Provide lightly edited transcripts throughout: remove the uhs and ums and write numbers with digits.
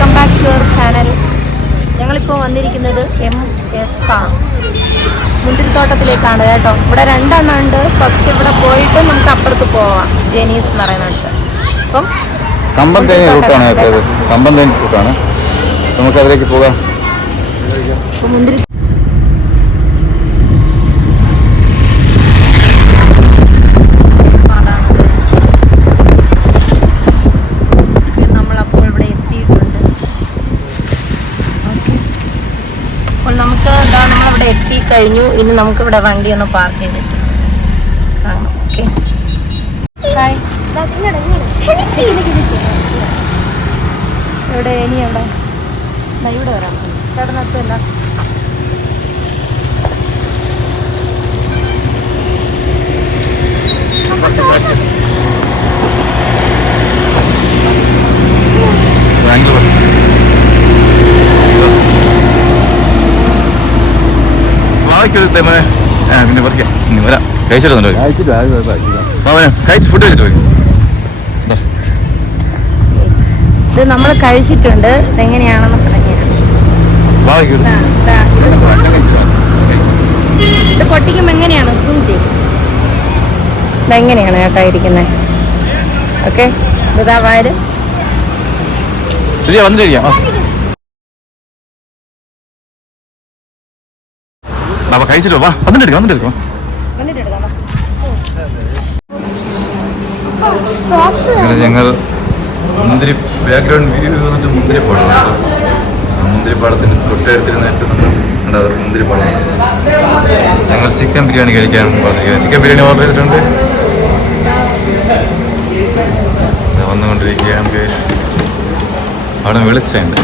Welcome back to our channel. ഞങ്ങളിപ്പോൾ വന്നിരിക്കുന്നത് MSR മുന്തിരിത്തോട്ടത്തിലേക്കാണ് കേട്ടോ. ഇവിടെ 2 എണ്ണം ഉണ്ട്. ഫസ്റ്റ് ഇവിടെ പോയിട്ട് നമുക്ക് അപ്പുറത്ത് പോവാം, ജെനീസ് എന്ന് പറയുന്നുണ്ട്. അപ്പം കമ്പന്തേനി റൂട്ടാണ് കേട്ടോ, ഇത് കമ്പന്തേനി റൂട്ടാണ്. നമുക്കതിലേക്ക് പോകാം. മുന്തിരി നമ്മളിവിടെ എത്തിക്കഴിഞ്ഞു. ഇനി നമുക്കിവിടെ വണ്ടി ഒന്ന് പാർക്ക് ചെയ്തിട്ട് കാണാം. ഓക്കെ, ഇവിടെ ഇനി എവിടെ ഇവിടെ വരാം. ഇവിടെ നിർത്തില്ല. പിന്നെ പറിക്കാം. ഇനി വരാം. കഴിച്ചിട്ടുണ്ടോ? കഴിച്ച് ഫുഡ് കഴിച്ചിട്ട് പോയി. ഇത് നമ്മൾ കഴിച്ചിട്ടുണ്ട്. ഇതെങ്ങനെയാണെന്ന് ഇത് പൊട്ടിക്കുമ്പോ എങ്ങനെയാണ് സൂം ചെയ്യും? ഇതെങ്ങനെയാണ് കേട്ടോ ഇരിക്കുന്നത്. ഓക്കെ, ഇതാ വയറ് വന്നിട്ടിരിക്കാം. കഴിച്ചിട്ടോ, വാ വന്നിട്ടെടുക്കാം. ഞങ്ങൾ മുന്തിരി ബാക്ക്ഗ്രൗണ്ട് വ്യൂ വന്നിട്ട് മുന്തിരിപ്പാടമാണ്. മുന്തിരിപ്പാടത്തിന് തൊട്ടടുത്തിരുന്നിട്ട് മുന്തിരിപ്പാടമാണ്. ഞങ്ങൾ ചിക്കൻ ബിരിയാണി കഴിക്കാൻ പറഞ്ഞിരിക്കുന്നത്. ചിക്കൻ ബിരിയാണി ഓർഡർ ചെയ്തിട്ടുണ്ട്. വന്നുകൊണ്ടിരിക്കുകയാണ്. അവിടെ വെളിച്ചുണ്ട്.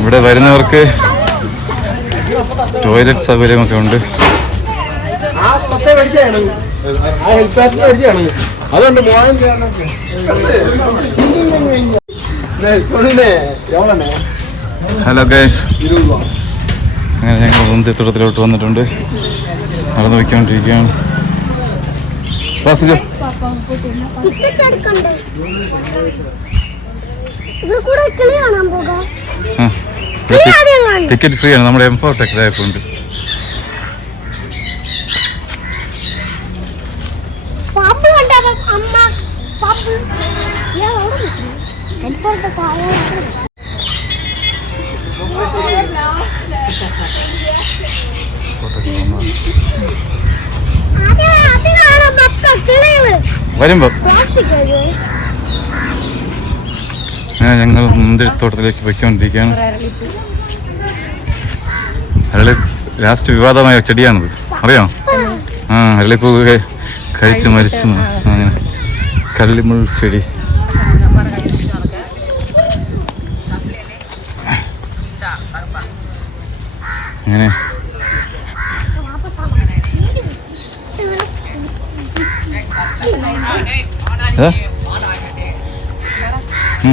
ഇവിടെ വരുന്നവർക്ക് ടോയ്ലറ്റ് സൗകര്യമൊക്കെ ഉണ്ട്. ഹലോ ഗൈസ്, അങ്ങനെ ഞങ്ങൾ മുന്തിരിത്തോട്ടത്തിലോട്ട് വന്നിട്ടുണ്ട്. നടന്നു വയ്ക്കൊണ്ടിരിക്കുകയാണ്. ടിക്കറ്റ് ഫ്രീ ആണ്. നമ്മുടെ M4 ടെക് ഉണ്ട്. വരുമ്പോ ഞങ്ങൾ മുന്തിരിത്തോട്ടത്തിലേക്ക് പോയിക്കൊണ്ടിരിക്കുകയാണ്. അരളി ലാസ്റ്റ് വിവാദമായ ചെടിയാണിത്, അറിയാമോ? അരളിപ്പൂ കഴിച്ച് മരിച്ചു. അങ്ങനെ കള്ളിമുൾ ചെടി. അങ്ങനെ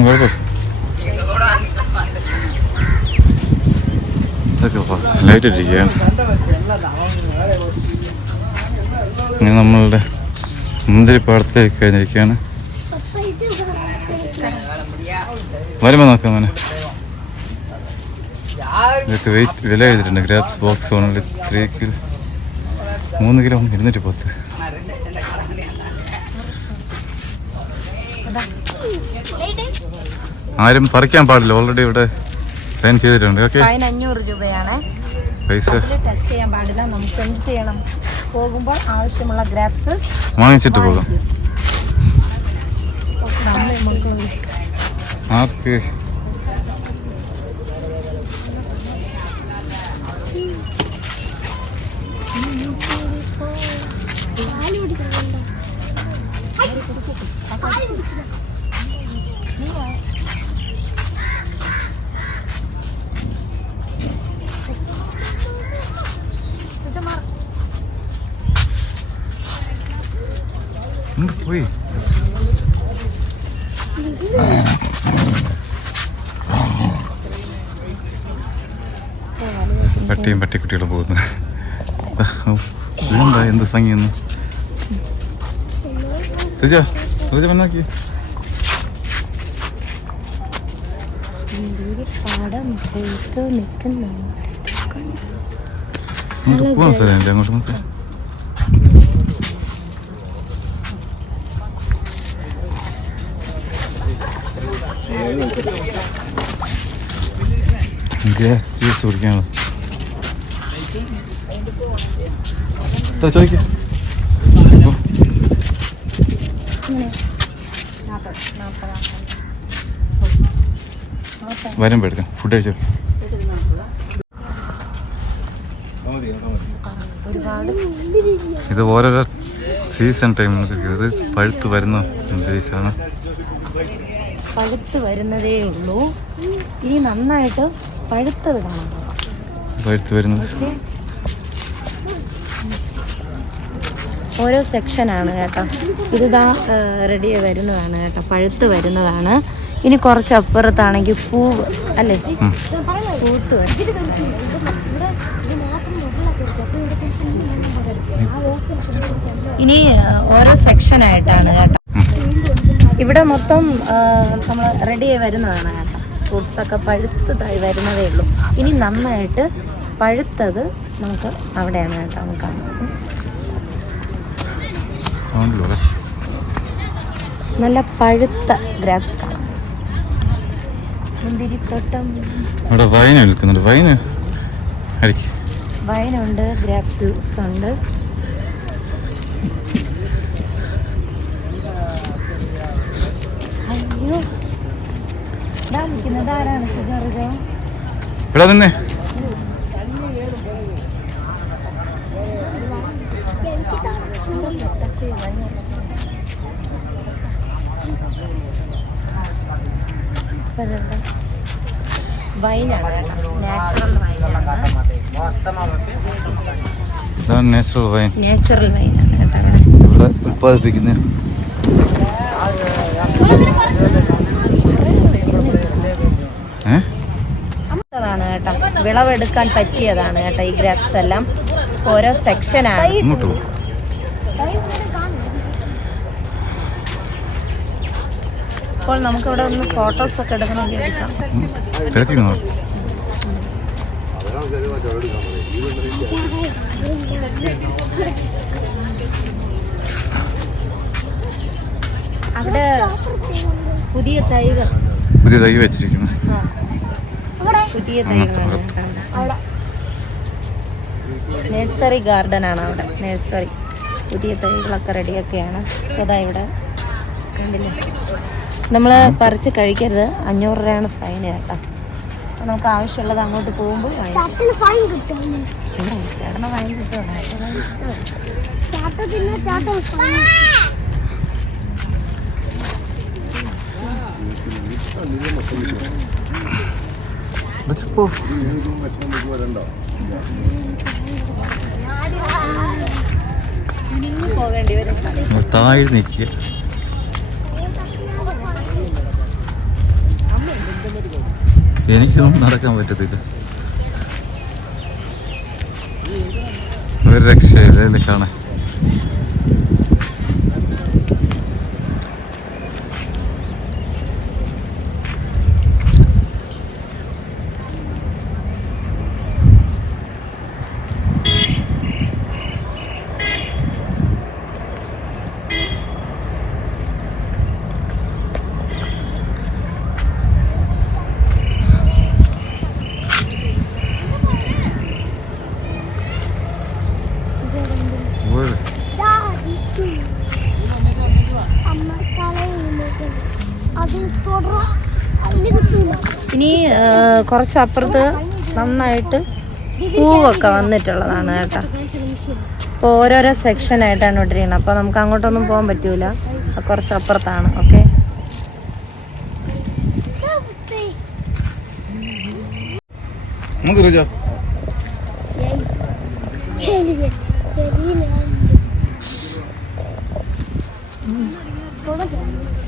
കുഴപ്പം ഇതൊക്കെ ലൈറ്റ് ഇട്ടിരിക്കുകയാണ്. ഇങ്ങനെ നമ്മളുടെ മുന്തിരിപ്പാടത്തിലേക്ക് കഴിഞ്ഞിരിക്കുകയാണ്. വരുമ്പോൾ നോക്കാം മോനെ. ഇതൊക്കെ വില എഴുതിയിട്ടുണ്ട്. Grasp box only 3 kilo 3 kilo 210. ആരും പറിക്കാൻ പാടില്ല. ഓൾറെഡി ഇവിടെ സൈൻ ചെയ്തിട്ടുണ്ട്. ഓക്കെ, 500 രൂപയാണ്. പൈസ ടച്ച് ചെയ്യാൻ പാടില്ല. നമുക്ക് എന്ത് ചെയ്യണം? പോകുമ്പോൾ ആവശ്യമുള്ള ഗ്രാപ്സ് വാങ്ങിച്ചിട്ട് പോകാം. ആർക്ക് പോയി പട്ടിയും പട്ടിക്കുട്ടികളും പോകുന്നു. ഇതെന്താ എന്ത് ഭംഗിയെന്ന് സുജ സുജ നോക്കി. പോവാൻ സ്ഥലമില്ല അങ്ങോട്ട് നോക്ക്. ജ്യൂസ് കുടിക്കാണോ ചോദിക്ക. വരുമ്പോ എടുക്കാം. ഫുഡ് കഴിച്ചോ. ഇത് ഓരോരോ സീസൺ ടൈം. ഇത് പഴുത്ത് വരുന്ന ആണ്. പഴുത്ത് വരുന്നതേ ഉള്ളൂ. ഇനി നന്നായിട്ട് പഴുത്തത് കാണാം. പഴുത്ത് വരുന്നത് ഓരോ സെക്ഷനാണ് കേട്ടോ. ഇതാ റെഡി വരുന്നതാണ് കേട്ടോ. പഴുത്ത് വരുന്നതാണ്. ഇനി കുറച്ച് അപ്പുറത്താണെങ്കിൽ പൂവ് അല്ലേ, പൂത്ത് ഇനി ഓരോ സെക്ഷനായിട്ടാണ് കേട്ടോ. ഇവിടെ മൊത്തം നമ്മൾ റെഡിയായി വരുന്നതാണ് കേട്ടോ. ഫ്രൂട്ട്സൊക്കെ പഴുത്തതായി വരുന്നതേ ഉള്ളൂ. ഇനി നന്നായിട്ട് പഴുത്തത് നമുക്ക് അവിടെയാണ് കേട്ടോ നമുക്ക് കാണുന്നത്. നല്ല പഴുത്ത ഗ്രാപ്സ് കാണാം. മുന്തിരിത്തോട്ടം. വൈനുണ്ട്, ഗ്രാപ്പ് ജ്യൂസ് ഉണ്ട്. അയ്യോ ഇതാ നിൽക്കുന്നത് ആരാണ്? സുഖറിയോ ഇവിടെ നിന്നേ. വൈനാണ്, നാച്ചുറൽ വൈനാണ്. നാച്ചുറൽ വൈൻ, നാച്ചുറൽ വൈനാണ് കേട്ടോ ഇവിടെ ഉത്പാദിപ്പിക്കുന്നത്. ാണ് കേട്ടോ. വിളവെടുക്കാൻ പറ്റിയതാണ് കേട്ടോ ഈ ഗ്രാപ്സ് എല്ലാം. ഓരോ സെക്ഷനാണ്. അപ്പോൾ നമുക്കിവിടെ ഒന്ന് ഫോട്ടോസ് ഒക്കെ എടുക്കണമെങ്കിൽ എടുക്കാം. അവിടെ പുതിയ തൈ വെച്ചിരിക്കുന്നു. പുതിയ തൈകളാണ്. നഴ്സറി ഗാർഡൻ ആണ് അവിടെ. നഴ്സറി പുതിയ തൈകളൊക്കെ റെഡിയൊക്കെയാണ്. അതാ ഇവിടെ കണ്ടില്ലേ. നമ്മൾ പറിച്ച് കഴിക്കരുത്. 500 രൂപയാണ് ഫൈൻ കേട്ടോ. അപ്പോൾ നമുക്ക് ആവശ്യമുള്ളത് അങ്ങോട്ട് പോകുമ്പോൾ ചേട്ടന് ഫൈൻ കിട്ടുമോ? വെച്ചപ്പോ പോകേണ്ടി വരും. താഴെ നിൽക്കുക. എനിക്കൊന്നും നടക്കാൻ പറ്റത്തില്ല. ഒരു രക്ഷയില്ല കാണാൻ. ഇനി കുറച്ചപ്പുറത്ത് നന്നായിട്ട് പൂവൊക്കെ വന്നിട്ടുള്ളതാണ് കേട്ടോ. അപ്പോൾ ഓരോരോ സെക്ഷനായിട്ടാണ് ഇട്ടിരിക്കുന്നത്. അപ്പോൾ നമുക്ക് അങ്ങോട്ടൊന്നും പോകാൻ പറ്റൂല. കുറച്ചപ്പുറത്താണ്. ഓക്കെ,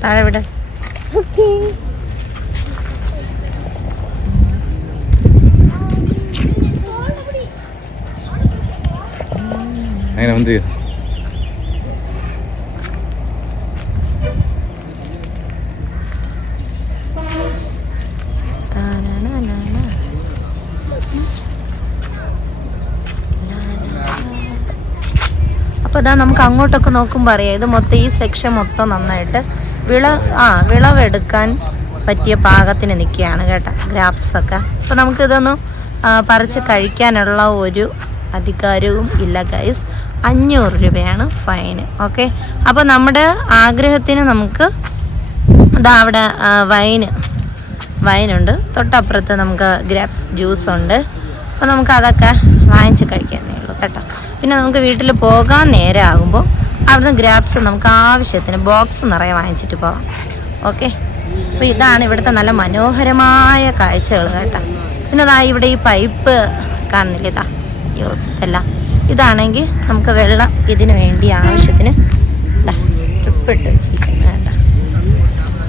താഴെ വിടെ. അങ്ങനെ വന്ന് അപ്പോൾ ഇതാ നമുക്ക് അങ്ങോട്ടൊക്കെ നോക്കുമ്പോൾ അറിയാം ഇത് മൊത്തം ഈ സെക്ഷൻ മൊത്തം നന്നായിട്ട് വിളവെടുക്കാൻ പറ്റിയ പാകത്തിന് നിൽക്കുകയാണ് കേട്ടോ, ഗ്രാപ്സൊക്കെ. അപ്പോൾ നമുക്കിതൊന്ന് പറിച്ച് കഴിക്കാനുള്ള ഒരു അധികാരവും ഇല്ല ഗൈസ്. 500 രൂപയാണ് ഫൈന്. ഓക്കെ, അപ്പോൾ നമ്മുടെ ആഗ്രഹത്തിന് നമുക്ക് ഇതാ അവിടെ വൈനുണ്ട്, തൊട്ടപ്പുറത്ത് നമുക്ക് ഗ്രാപ്സ് ജ്യൂസ് ഉണ്ട്. അപ്പോൾ നമുക്ക് അതൊക്കെ വാങ്ങിച്ച് കഴിക്കാനേ ഉള്ളൂ കേട്ടോ. പിന്നെ നമുക്ക് വീട്ടിൽ പോകാൻ നേരം ആകുമ്പോൾ അവിടുന്ന് ഗ്രാപ്സ് നമുക്ക് ആവശ്യത്തിന് ബോക്സ് നിറയെ വാങ്ങിച്ചിട്ട് പോകാം. ഓക്കെ, അപ്പോൾ ഇതാണ് ഇവിടുത്തെ നല്ല മനോഹരമായ കാഴ്ചകൾ കേട്ടോ. പിന്നെ അതാ ഇവിടെ ഈ പൈപ്പ് കാണുന്നില്ല, ഇതാ യോസിത്തല്ല, ഇതാണെങ്കിൽ നമുക്ക് വെള്ളം ഇതിന് വേണ്ടി ആവശ്യത്തിന് ട്രിപ്പിട്ട് വെച്ചിരിക്കുന്നത് കേട്ടോ.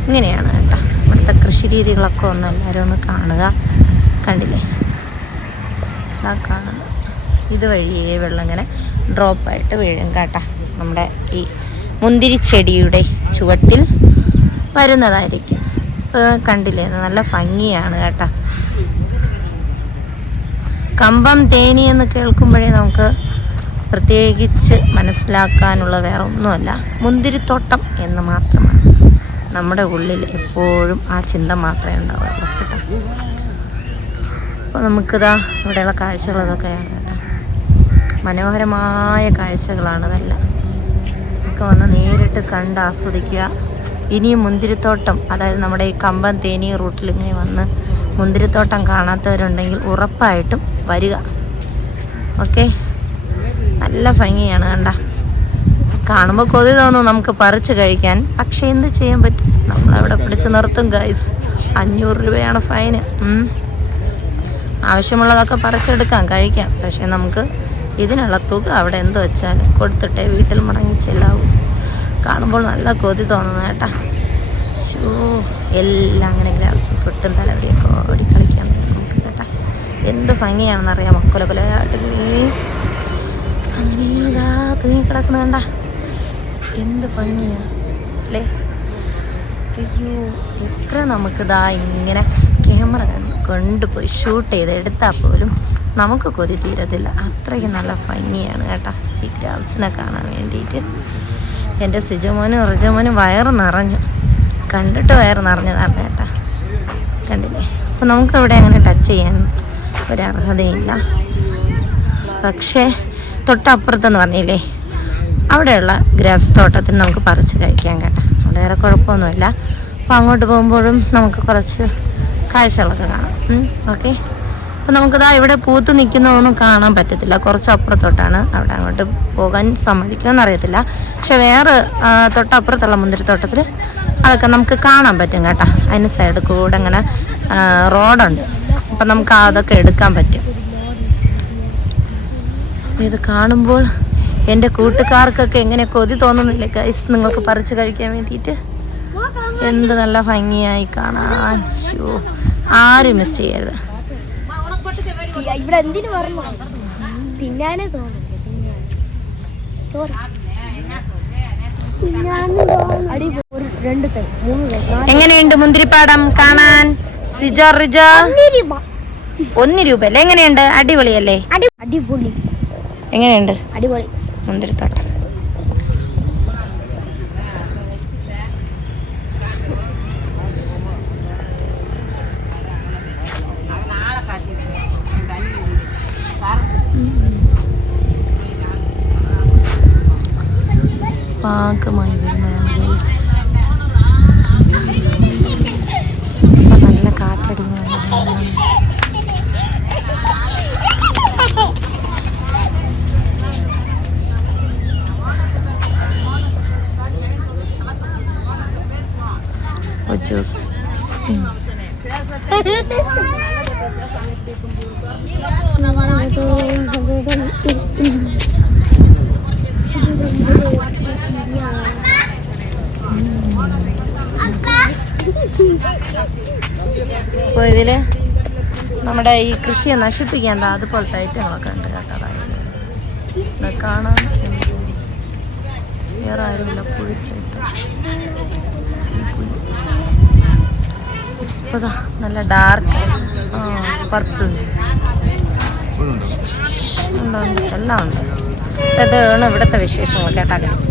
ഇങ്ങനെയാണ് കേട്ടോ ഇവിടുത്തെ കൃഷി രീതികളൊക്കെ ഒന്ന് എല്ലാവരും ഒന്ന് കാണുക. കണ്ടില്ലേ, ഇതാ കാണുന്നത്. ഇതുവഴിയേ വെള്ളം ഇങ്ങനെ ഡ്രോപ്പായിട്ട് വീഴും കേട്ടോ. നമ്മുടെ ഈ മുന്തിരിച്ചെടിയുടെ ചുവട്ടിൽ വരുന്നതായിരിക്കും. ഇപ്പോൾ കണ്ടില്ലേ, നല്ല ഭംഗിയാണ് കേട്ടോ. കമ്പം തേനി എന്ന് കേൾക്കുമ്പോഴേ നമുക്ക് പ്രത്യേകിച്ച് മനസ്സിലാക്കാനുള്ള വേറെ ഒന്നുമല്ല, മുന്തിരിത്തോട്ടം എന്ന് മാത്രമാണ്. നമ്മുടെ ഉള്ളിൽ എപ്പോഴും ആ ചിന്ത മാത്രമേ ഉണ്ടാവുള്ളൂ കേട്ടോ. അപ്പോൾ നമുക്കിതാ ഇവിടെയുള്ള കാഴ്ചകൾ ഇതൊക്കെയാണ് കേട്ടോ. മനോഹരമായ കാഴ്ചകളാണ് ഇതെല്ലാം. ഒക്കെ വന്ന് നേരിട്ട് കണ്ട് ആസ്വദിക്കുക. ഇനിയും മുന്തിരിത്തോട്ടം, അതായത് നമ്മുടെ ഈ കമ്പം തേനി റൂട്ടിൽ ഇങ്ങനെ വന്ന് മുന്തിരിത്തോട്ടം കാണാത്തവരുണ്ടെങ്കിൽ ഉറപ്പായിട്ടും വരിക. ഓക്കെ, നല്ല ഭംഗിയാണ് കണ്ട. കാണുമ്പോൾ കൊതി തോന്നും നമുക്ക് പറിച്ച് കഴിക്കാൻ. പക്ഷെ എന്ത് ചെയ്യാൻ പറ്റും, നമ്മളവിടെ പിടിച്ച് നിർത്തും ഗൈസ്. 500 രൂപയാണ് ഫൈന്. ആവശ്യമുള്ളതൊക്കെ പറിച്ചെടുക്കാം, കഴിക്കാം. പക്ഷെ നമുക്ക് ഇതിനുള്ള തുക അവിടെ എന്ത് വെച്ചാലും കൊടുത്തിട്ടേ വീട്ടിൽ മടങ്ങി ചെല്ലാവൂ. കാണുമ്പോൾ നല്ല കൊതി തോന്നുന്നു കേട്ടാ. എല്ലാം അങ്ങനെ ഗ്രാസ് തൊട്ടും തലവടിയൊക്കെ ഓടി കളിക്കാൻ നമുക്ക് കേട്ടാ. എന്ത് ഭംഗിയാണെന്നറിയാം, കൊലകൊലയായിട്ട് അങ്ങനെ ഇതാ തൂങ്ങി കിടക്കുന്ന കണ്ട. എന്ത് ഭംഗിയാ അല്ലേ. അയ്യോ, എത്ര നമുക്കിതാ ഇങ്ങനെ ക്യാമറ കൊണ്ടുപോയി ഷൂട്ട് ചെയ്ത് എടുത്താൽ പോലും നമുക്ക് കൊതി തീരത്തില്ല. അത്രയ്ക്ക് നല്ല ഭംഗിയാണ് കേട്ടോ ഈ ഗ്രാപ്സിനെ കാണാൻ വേണ്ടിയിട്ട്. എൻ്റെ റിജമോനും വയറ് നിറഞ്ഞു, കണ്ടിട്ട് വയറ് നിറഞ്ഞതാണ് കേട്ടോ. കണ്ടില്ലേ. അപ്പോൾ നമുക്കവിടെ അങ്ങനെ ടച്ച് ചെയ്യാൻ ഒരർഹതയില്ല. പക്ഷേ തൊട്ടപ്പുറത്തെന്ന് പറഞ്ഞില്ലേ, അവിടെയുള്ള ഗ്രാസ് തോട്ടത്തിന് നമുക്ക് പറിച്ച് കഴിക്കാം കേട്ടോ. അവിടെ വേറെ കുഴപ്പമൊന്നുമില്ല. അപ്പോൾ അങ്ങോട്ട് പോകുമ്പോഴും നമുക്ക് കുറച്ച് കാഴ്ചകളൊക്കെ കാണാം. ഓക്കെ, അപ്പോൾ നമുക്കിതാ ഇവിടെ പൂത്ത് നിൽക്കുന്നതൊന്നും കാണാൻ പറ്റത്തില്ല, കുറച്ച് അപ്പുറത്തോട്ടാണ്. അവിടെ അങ്ങോട്ട് പോകാൻ സമ്മതിക്കുമെന്ന് അറിയത്തില്ല. പക്ഷെ വേറെ തൊട്ടപ്പുറത്തുള്ള മുന്തിരിത്തോട്ടത്തിൽ അതൊക്കെ നമുക്ക് കാണാൻ പറ്റും കേട്ടോ. അതിന് സൈഡിൽ കൂടെ അങ്ങനെ റോഡുണ്ട്. അപ്പം നമുക്ക് അതൊക്കെ എടുക്കാൻ പറ്റും. ഇത് കാണുമ്പോൾ എൻ്റെ കൂട്ടുകാർക്കൊക്കെ എങ്ങനെ കൊതി തോന്നുന്നില്ലേ ഗൈസ്, നിങ്ങൾക്ക് പറിച്ച് കഴിക്കാൻ വേണ്ടിയിട്ട്. എന്ത് നല്ല ഭംഗിയായി കാണാൻ. ആരും മിസ് ചെയ്യരുത്. ഇവിടെ എന്തിനു പറഞ്ഞു തിന്നാനേ തോന്നുന്നു. എങ്ങനെയുണ്ട് മുന്തിരിപ്പാടം കാണാൻ? സിജർ റിജ 1 രൂപ അല്ലേ? എങ്ങനെയുണ്ട്? അടിപൊളിയല്ലേ? അടിപൊളി. എങ്ങനെയുണ്ട് അടിപൊളി മുന്തിരിത്തോട്ടം? പാകമായി നല്ല കാറ്റടിക്കുന്നുണ്ട്. ജ്യൂസ് അപ്പോൾ ഇതില് നമ്മുടെ ഈ കൃഷിയെ നശിപ്പിക്കാൻ അതുപോലത്തെ ഐറ്റങ്ങളൊക്കെ ഉണ്ട് കേട്ടോ. ഇത് കാണാൻ വേറെ ആരുമില്ല. കുഴിച്ചിട്ട് അപ്പോൾ നല്ല ഡാർക്ക് പർപ്പിൾ ഉണ്ട്, എല്ലാം ഉണ്ട്. ഇതാണ് ഇവിടുത്തെ വിശേഷങ്ങൾ കേട്ടാ ഗൈസ്.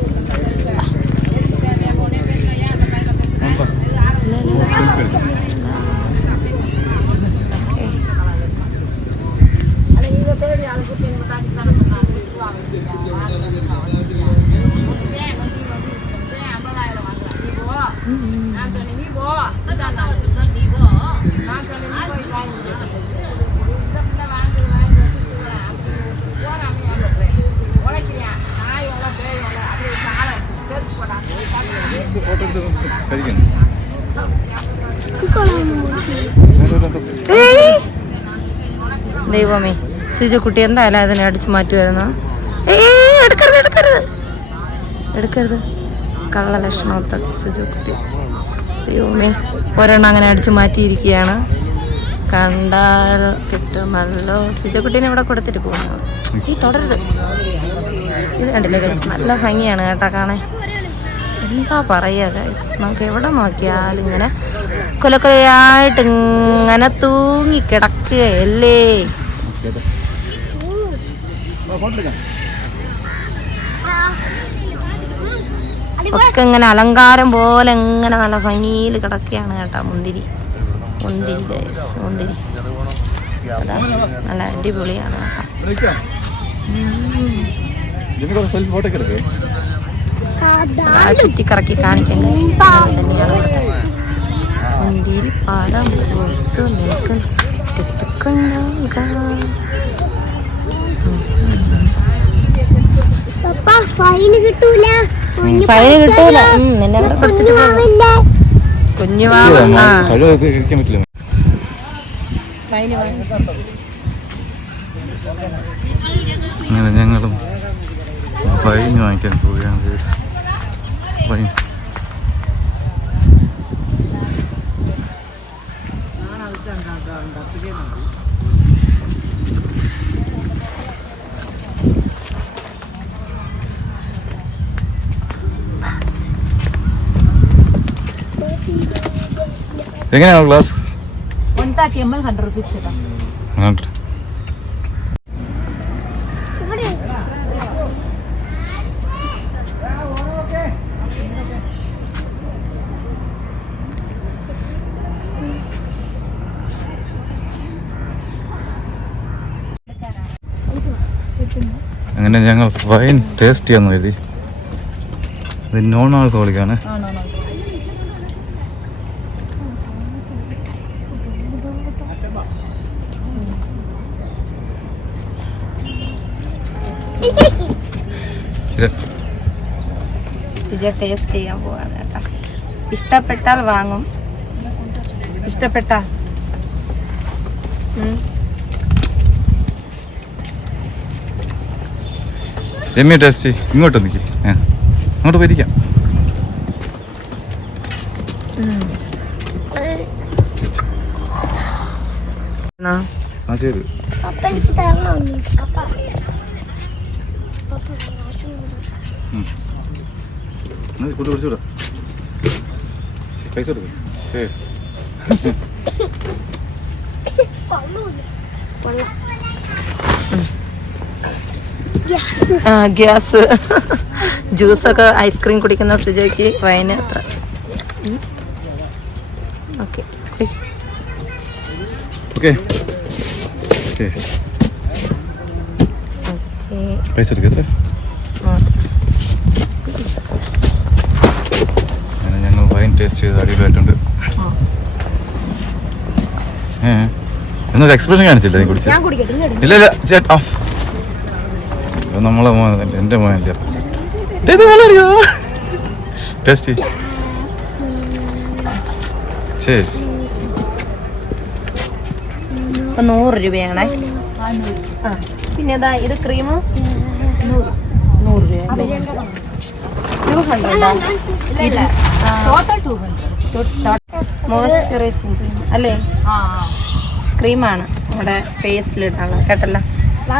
ദൈവമേ, സിജു കുട്ടി എന്തായാലും അതിനെ അടിച്ചു മാറ്റുമായിരുന്നു. എടുക്കരുത് എടുക്കരുത് എടുക്കരുത്, കള്ള ലക്ഷണത്തെ സിജു കുട്ടി. ദൈവമേ, ഒരെണ്ണം അങ്ങനെ അടിച്ചു മാറ്റിയിരിക്കുകയാണ്. കണ്ടാൽ കിട്ടുമല്ലോ. സിജു കുട്ടീനെ ഇവിടെ കൊടുത്തിട്ട് പോകുന്നു. ഈ തുടരുത്. ഇത് കണ്ടില്ലേ ഗൈസ്, നല്ല ഭംഗിയാണ് കേട്ടോ കാണാൻ. എന്താ പറയുക ഗൈസ്, നമുക്ക് എവിടെ നോക്കിയാലും ഇങ്ങനെ കൊലക്കൊലയായിട്ട് ഇങ്ങനെ തൂങ്ങി കിടക്കുകയല്ലേ. ഒക്കെ ഇങ്ങനെ അലങ്കാരം പോലെ ഇങ്ങനെ നല്ല ഭംഗിയിൽ കിടക്കുകയാണ് കേട്ടോ മുന്തിരി. മുന്തിരി ഗൈസ്, മുന്തിരി അതാ നല്ല അടിപൊളിയാണ് കേട്ടോ. ചുറ്റിക്കറക്കി കാണിക്കാൻ തന്നെയാണ് മുന്തിരി പാടം പുറത്തു നിൽക്കുന്നു. ഫൈന് കിട്ടൂല. നിന്നെ അവിടെ കൊടുത്തിട്ട് കുഞ്ഞു അങ്ങനെ ഞങ്ങളും ഫൈൻ വാങ്ങിക്കാൻ പോവുകയാണ്. ഫൈൻ എങ്ങനെയാണ് ഗ്ലാസ്? 130 ml 100 rupees. അങ്ങനെ ഞങ്ങൾ വൈൻ ടേസ്റ്റ് ചെയ്യാൻ കരുതി. ഇത് നോൺ ആൽക്കഹോളിക്കാണ്. ടേസ്റ്റ് ചെയ്യാൻ പോവാണ് കേട്ടോ. ഇഷ്ടപ്പെട്ടാൽ വാങ്ങും. ഇഷ്ടപ്പെട്ടാ രമ്യ ടേസ്റ്റ് ഇങ്ങോട്ട് നിൽക്കി അങ്ങോട്ട് പോയിരിക്കാം. ആ ശരി അപ്പൊ എനിക്ക് തരണോ അപ്പ കൂട്ടി പിടിച്ചുവിടാ. പൈസ കൊടുക്കും. ഗ്യാസ് ജ്യൂസൊക്കെ ഐസ്ക്രീം കുടിക്കുന്ന സിജോയ്ക്ക് വൈന് അത്ര. ഓക്കെ പൈസ എടുക്കല്ലേ. അങ്ങനെ ഞങ്ങൾ വൈൻ ടേസ്റ്റ് ചെയ്ത് അടിപൊളിയായിട്ടുണ്ട്. എന്നൊരു എക്സ്പ്രഷൻ കാണിച്ചില്ല നീ കുടിച്ച? ഇല്ല ഇല്ല ചേട്ടാ, നമ്മളെ മോൻ എൻ്റെ മോനല്ല. Taste chase. ഇപ്പൊ 100 രൂപയാണേ. പിന്നെ ഇതാ ഇത് ക്രീം 100 രൂപ. 200 മോയ്സ്ചറൈസിങ് ക്രീം അല്ലേ? ക്രീമാണ് നമ്മുടെ ഫേസിലിടാനുള്ള കേട്ടല്ലോ.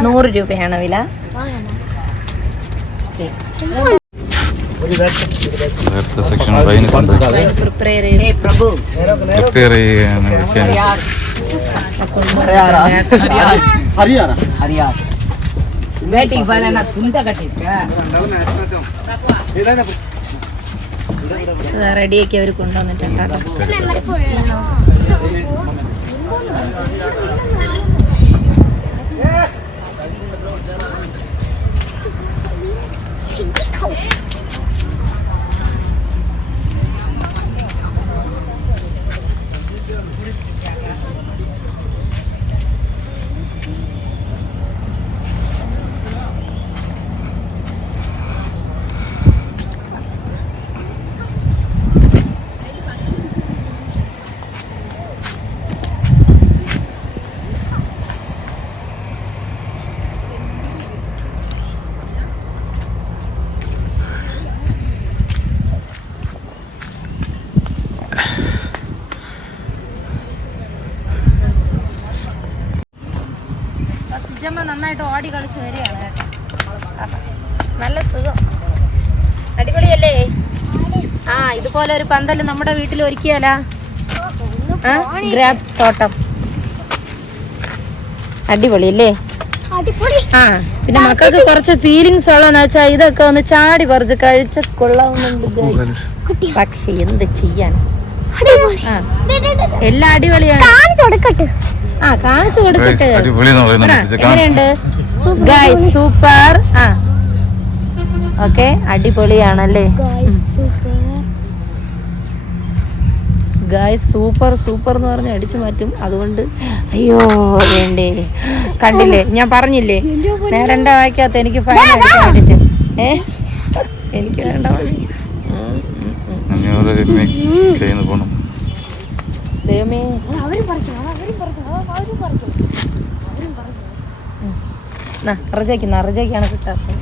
100 രൂപയാണ് വില. സെക്ഷൻ വൈൻ പ്രിപ്പയർ ചെയ്യാണ് വെക്കാൻ. റെഡിയാക്കി അവർ കൊണ്ടുവന്നിട്ടുണ്ട്. നന്നായിട്ട് ഓടി കളിച്ച് വരികയാണ് കേട്ടോ. നല്ല സുഖം, അടിപൊളിയല്ലേ? ഇതുപോലെ ഒരു പന്തല് നമ്മുടെ വീട്ടിൽ ഒരുക്കിയാലാ? ഗ്രാപ്സ് തോട്ടം അടിപൊളിയല്ലേ? പിന്നെ മക്കൾക്ക് കുറച്ച് ഫീലിങ്സ് ഉള്ളതെന്ന് വെച്ചാൽ ഇതൊക്കെ ഒന്ന് ചാടി പറിച്ച് കഴിച്ച കൊള്ളാവുന്നുണ്ട്. പക്ഷെ എന്ത് ചെയ്യാൻ, എല്ലാം അടിപൊളിയാണ്. കാണിച്ചു കൊടുക്കട്ടെ. എങ്ങനെയുണ്ട് ഗൈസ്? സൂപ്പർ. ഓക്കെ, അടിപൊളിയാണല്ലേ ഗൈസ്? സൂപ്പർ സൂപ്പർ എന്ന് പറഞ്ഞ് അടിച്ചു മാറ്റും. അതുകൊണ്ട് അയ്യോ വേണ്ടേ, കണ്ടില്ലേ ഞാൻ പറഞ്ഞില്ലേ നേരണ്ട വായിക്കാത്ത എനിക്ക് ഫൈൻ അടിക്കാൻ വേണ്ടിട്ട്. എനിക്ക് വേണ്ട ദൈവമേ. അർജയ്ക്കാണ് കിട്ടാത്തത്.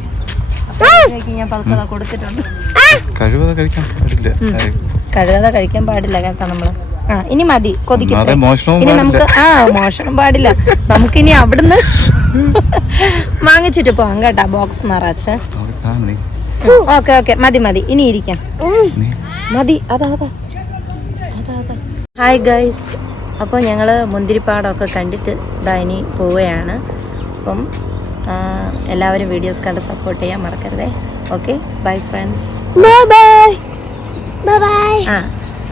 ഞാൻ പതുക്കെ കൊടുത്തിട്ടുണ്ട്. കഴിവത കഴിക്കാൻ പാടില്ല കേട്ടോ നമ്മള്. ഇനി മതി, കൊതിക്കട്ടെ. ഇനി നമുക്ക് മോഷണം പാടില്ല. നമുക്കിനി അവിടുന്ന് വാങ്ങിച്ചിട്ട് പോവാം കേട്ടാ, ബോക്സ് നിറച്ച്. ഓക്കെ ഓക്കെ, മതി ഇനി ഇരിക്കാം, മതി. അതാ. ഹായ് ഗൈസ്, അപ്പോൾ ഞങ്ങൾ മുന്തിരിപ്പാടമൊക്കെ കണ്ടിട്ട് ഇതാ ഇനി പോവുകയാണ്. അപ്പം എല്ലാവരും വീഡിയോസ് കണ്ട് സപ്പോർട്ട് ചെയ്യാൻ മറക്കരുതേ. Okay, bye friends.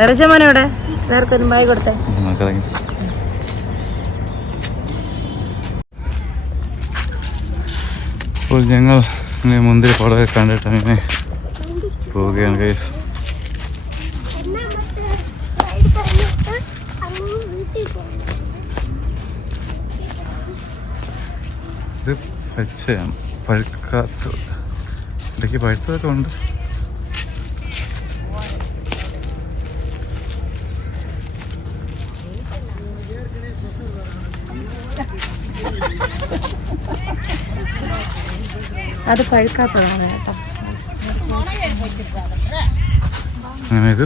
റജമോനോടെ എല്ലാവർക്കും ഒന്ന് ബൈ കൊടുത്തേ. അപ്പോൾ ഞങ്ങൾ മുന്തിരിപ്പാടമൊക്കെ കണ്ടിട്ട് അങ്ങനെ പോവുകയാണ് ഗൈസ്. ഇത് പച്ചയാണ്, പഴുക്കാത്തത്. ഇടയ്ക്ക് പഴുത്തതൊക്കെ ഉണ്ട്. അത് പഴുക്കാത്തതാണ് കേട്ടോ. അങ്ങനെ ഇത്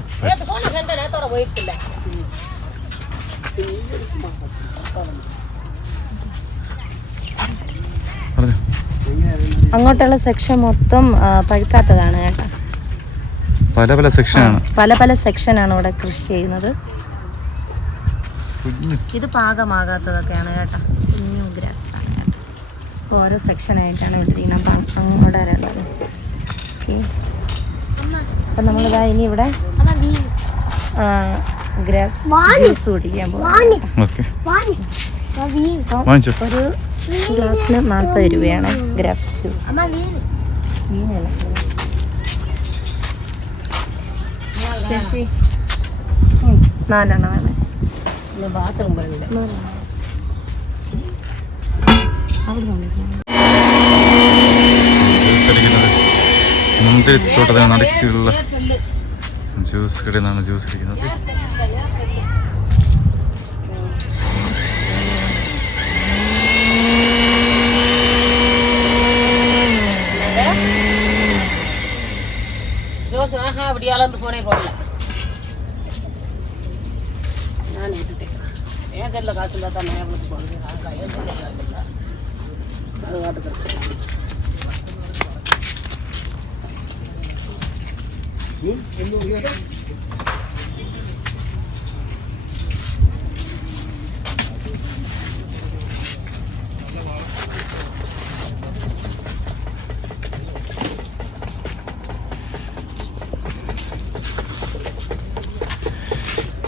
പറഞ്ഞോ. അങ്ങോട്ടുള്ള സെക്ഷൻ മൊത്തം പഴുക്കാത്തതാണ് കേട്ടോ. പല പല സെക്ഷനാണ്. പല പല സെക്ഷനാണ് ഇവിടെ കൃഷി ചെയ്യുന്നത്. ഇത് പാകമാകാത്തതൊക്കെയാണ് കേട്ടോ. കുഞ്ഞു ഗ്രാപ്സ് ആണ് കേട്ടോ. അപ്പോൾ ഓരോ സെക്ഷനായിട്ടാണ് ഇട്ടിരിക്കുന്നത്. അപ്പം അങ്ങോട്ട് വരേണ്ടത്. ഓക്കെ, അപ്പം നമ്മളിതാ ഇനി ഇവിടെ ഗ്രാപ്സ് ജ്യൂസ് കുടിക്കാൻ പോകും. ഓക്കെ, ഒരു ഗ്ലാസ്സിന് 40 രൂപയാണ് ഗ്രാപ്സ് ജ്യൂസ്. മീനല്ല ചേച്ചി, 4 എണ്ണം വേണേ. ബാത്റൂം മുന്തിരിത്തോട്ടത്തിന് നടുക്കുള്ള ജ്യൂസ് കടയിൽ നിന്നാണ് ജ്യൂസ് അടിക്കുന്നത്. அப்படி அளந்து போனே போடல. நான் விட்டுட்டேன். ஏன் கையில் காசு இல்லை தான் எவ்வளோக்கு போகுது. ஏன் கையில் காசு இல்லை அது காட்டுக்கு.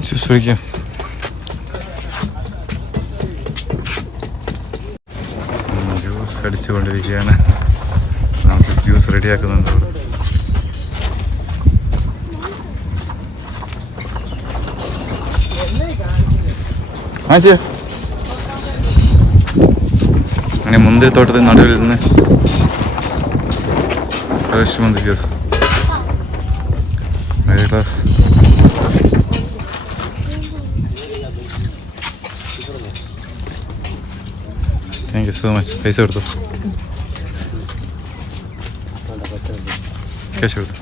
ജ്യൂസ് കുടിക്കാം. ജ്യൂസ് അടിച്ചുകൊണ്ടിരിക്കുകയാണ്. നമുക്ക് ജ്യൂസ് റെഡിയാക്കുന്നുണ്ട് അവിടെ. അങ്ങനെ മുന്തിരിത്തോട്ടത്തിന് നടുവിൽ നിന്ന് ഫ്രഷ് മുന്തിരി ജ്യൂസ്. ഒരു glass. Thank you so much. പൈസ കൊടുത്തു, ക്യാഷ് കൊടുത്തു.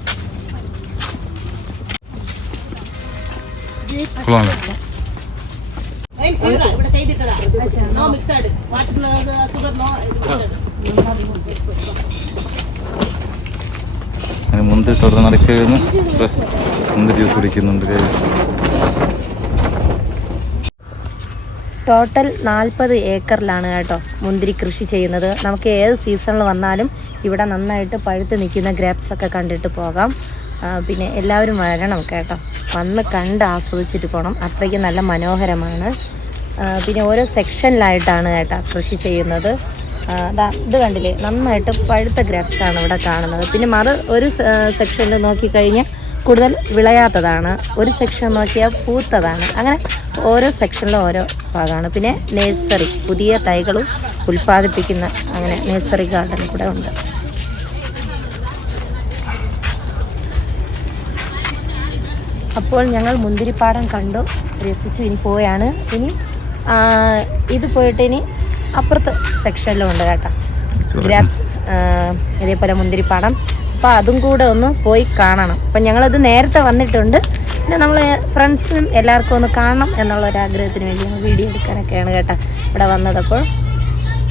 കൊള്ളാമല്ലോ. അങ്ങനെ മുന്തിരി തോട്ടം നടക്കുന്ന മുന്തിരി ജ്യൂസ് കുടിക്കുന്നുണ്ട്. ടോട്ടൽ 40 ഏക്കറിലാണ് കേട്ടോ മുന്തിരി കൃഷി ചെയ്യുന്നത്. നമുക്ക് ഏത് സീസണിൽ വന്നാലും ഇവിടെ നന്നായിട്ട് പഴുത്ത് നിൽക്കുന്ന ഗ്രേപ്സ് ഒക്കെ കണ്ടിട്ട് പോകാം. പിന്നെ എല്ലാവരും വരണം കേട്ടോ, വന്ന് കണ്ട് ആസ്വദിച്ചിട്ട് പോകണം. അത്രയ്ക്ക് നല്ല മനോഹരമാണ്. പിന്നെ ഓരോ സെക്ഷനിലായിട്ടാണ് കേട്ടോ കൃഷി ചെയ്യുന്നത്. ഇത് കണ്ടില്ലേ, നന്നായിട്ട് പഴുത്ത ഗ്രേപ്സാണ് ഇവിടെ കാണുന്നത്. പിന്നെ ഒരു സെക്ഷനിൽ നോക്കിക്കഴിഞ്ഞാൽ കൂടുതൽ വിളയാത്തതാണ്, ഒരു സെക്ഷൻ നോക്കിയാൽ പൂത്തതാണ്. അങ്ങനെ ഓരോ സെക്ഷനിലും ഓരോ ഭാഗമാണ്. പിന്നെ നഴ്സറി, പുതിയ തൈകളും ഉൽപ്പാദിപ്പിക്കുന്ന അങ്ങനെ നഴ്സറി ഗാർഡൻ കൂടെ ഉണ്ട്. അപ്പോൾ ഞങ്ങൾ മുന്തിരിപ്പാടം കണ്ടു, രസിച്ചു. ഇനി പോയാണ്. ഇനി ഇത് പോയിട്ട് ഇനി അപ്പുറത്ത് സെക്ഷനിലും ഉണ്ട് കേട്ടോ ഗ്രാപ്സ്, ഇതേപോലെ മുന്തിരിപ്പാടം. അപ്പോൾ അതും കൂടെ ഒന്ന് പോയി കാണണം. അപ്പം ഞങ്ങളത് നേരത്തെ വന്നിട്ടുണ്ട്. പിന്നെ നമ്മൾ ഫ്രണ്ട്സിനും എല്ലാവർക്കും ഒന്ന് കാണണം എന്നുള്ളൊരാഗ്രഹത്തിന് വേണ്ടി വീഡിയോ എടുക്കാനൊക്കെയാണ് കേട്ടോ ഇവിടെ വന്നത്.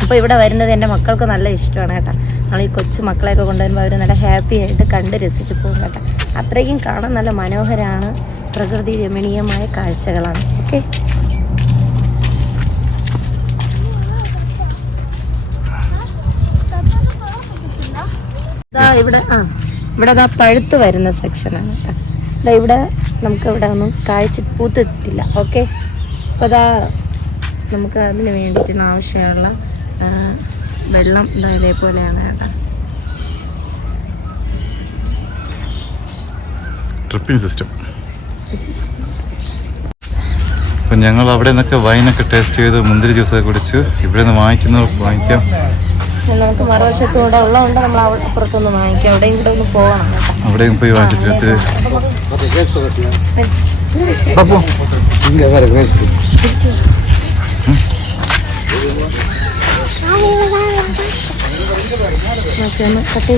അപ്പോൾ ഇവിടെ വരുന്നത് എൻ്റെ മക്കൾക്ക് നല്ല ഇഷ്ടമാണ് കേട്ടോ. നമ്മൾ ഈ കൊച്ചു മക്കളെയൊക്കെ കൊണ്ടുവരുമ്പോൾ അവർ നല്ല ഹാപ്പി ആയിട്ട് കണ്ട് രസിച്ച് പോകും കേട്ടോ. അത്രയ്ക്കും കാണാൻ നല്ല മനോഹരമാണ്, പ്രകൃതി രമണീയമായ കാഴ്ചകളാണ്. ഓക്കെ, ഇവിടെ ഇവിടെ പഴുത്ത് വരുന്ന സെക്ഷനാണ് കേട്ടോ. ഇവിടെ നമുക്ക് ഇവിടെ ഒന്നും പൂത്തിട്ടില്ല. ഓക്കെ, അപ്പോൾ നമുക്ക് അതിന് വേണ്ടിയിട്ട് ആവശ്യമുള്ള വെള്ളം ഇതേപോലെയാണ് കേട്ടോ. Tripping system. അപ്പം ഞങ്ങൾ അവിടെ നിന്നൊക്കെ വൈനൊക്കെ ടേസ്റ്റ് ചെയ്ത് മുന്തിരി ജ്യൂസൊക്കെ കുടിച്ച് ഇവിടെ നിന്ന് വാങ്ങിക്കാം. നമുക്ക് മറുവശത്തൂടെ ഉള്ളതുകൊണ്ട് നമ്മൾ അവിടെ അപ്പുറത്തൊന്ന് വാങ്ങിക്കാം. അവിടെയും കൂടെ ഒന്ന് പോകണം കേട്ടോ. അവിടെയും പോയി വാങ്ങിച്ചിട്ട് കട്ടി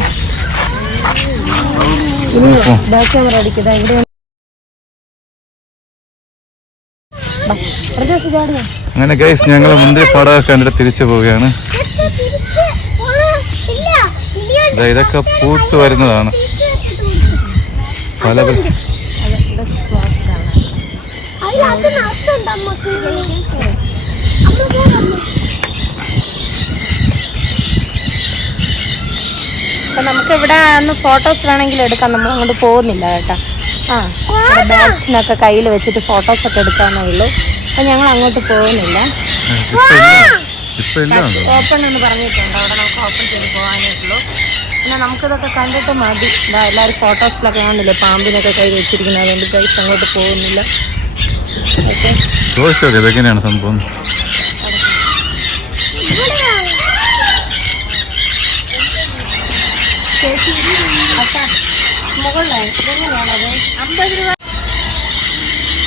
ഇനി ബാക്ക് ക്യാമറ അടിക്കതാ ഇവിടെ അങ്ങനെ ഗൈസ് ഞങ്ങൾ മുന്തിരി പാടമൊക്കെ കണ്ടിട്ട് തിരിച്ചു പോവുകയാണ്. ഇതൊക്കെ പൂത്ത് വരുന്നതാണ്. പല അപ്പം നമുക്കിവിടെ ഒന്ന് ഫോട്ടോസ് വേണമെങ്കിൽ എടുക്കാം. നമ്മൾ അങ്ങോട്ട് പോകുന്നില്ല കേട്ടോ. ബാഗ്സിനൊക്കെ കയ്യിൽ വെച്ചിട്ട് ഫോട്ടോസൊക്കെ എടുക്കാന്നേ ഉള്ളൂ. അപ്പം ഞങ്ങൾ അങ്ങോട്ട് പോകുന്നില്ല. ഓപ്പൺ എന്ന് പറഞ്ഞിട്ടുണ്ട്. അവിടെ നമുക്ക് ഓപ്പൺ ചെയ്ത് പോകാനേ ഉള്ളൂ. പിന്നെ നമുക്കിതൊക്കെ കണ്ടിട്ട് മതി. എല്ലാവരും ഫോട്ടോസിലൊക്കെ കാണില്ലേ പാമ്പിനൊക്കെ കൈ വെച്ചിരിക്കുന്നത്. അതുകൊണ്ട് ഗൈസ് അങ്ങോട്ട് പോകുന്നില്ല. ഓക്കെ, ഇതെങ്ങനെയാണ് സംഭവം?